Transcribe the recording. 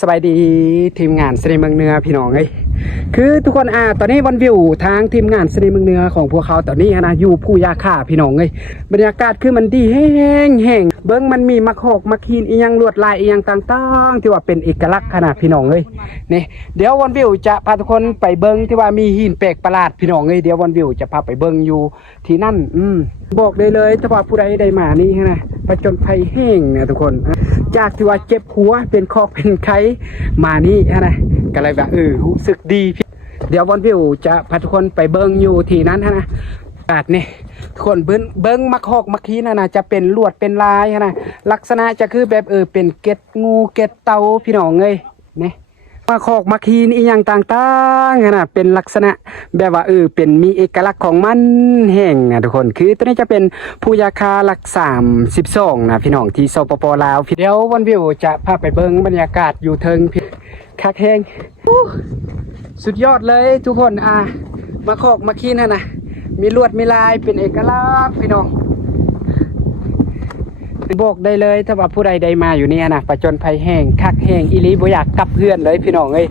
สบายดีทีมงานเสน่ห์เมืองเหนือพี่น้องเอ้ยคือทุกคนตอนนี้วันวิวทางทีมงานเสน่ห์เมืองเหนือของพวกเขาตอนนี้นะอยู่ผู้ยาค่าพี่น้องเอ้ยบรรยากาศคือมันดีแห้งเบิ้งมันมีมักหอกมักหินอีหยังลวดลายอีหยังต่างๆที่ว่าเป็นเอกลักษณ์ขนาดพี่น้องเอ้ยนี่เดี๋ยววันวิวจะพาทุกคนไปเบิ้งที่ว่ามีหินแปลกประหลาดพี่น้องเอ้ยเดี๋ยววันวิวจะพาไปเบิ้งอยู่ที่นั่นบอกได้เลยถ้าว่าผู้ใดได้มานี่นะผจญภัยแห้งเนี่ยทุกคนจากที่ว่าเจ็บหัวเป็นคอกเป็นไข้มานี่นะก็เลยแบบรู้สึกดีเดี๋ยววันวิวจะพาทุกคนไปเบิ้งอยู่ที่นั้นนะนี่ทุกคนเบิ้งมักหอกมักขีนะจะเป็นลวดเป็นลายนะลักษณะจะคือแบบเป็นเกล็ดงูเกล็ดเต่าพี่น้องเอ้ยนี่มักหอกมักขีนอีหยังต่างๆนะเป็นลักษณะแบบว่าเป็นมีเอกลักษณ์ของมันแห่งนะทุกคนคือตัวนี้จะเป็นภูยาคาหลัก32นะพี่น้องที่สปป.ลาวเดี๋ยววันวิวจะพาไปเบิ้งบรรยากาศอยู่เทิงคักแห้งสุดยอดเลยทุกคนมักหอกมักขีนะมีลวดมีลายเป็นเอกลักษณ์พี่น้องบอกได้เลยถ้าว่าผู้ใดได้มาอยู่นี่นะประจนภัยแห้งคักแห้งอีลีบ่อยากกลับเพื่อนเลยพี่น้องเอ้ย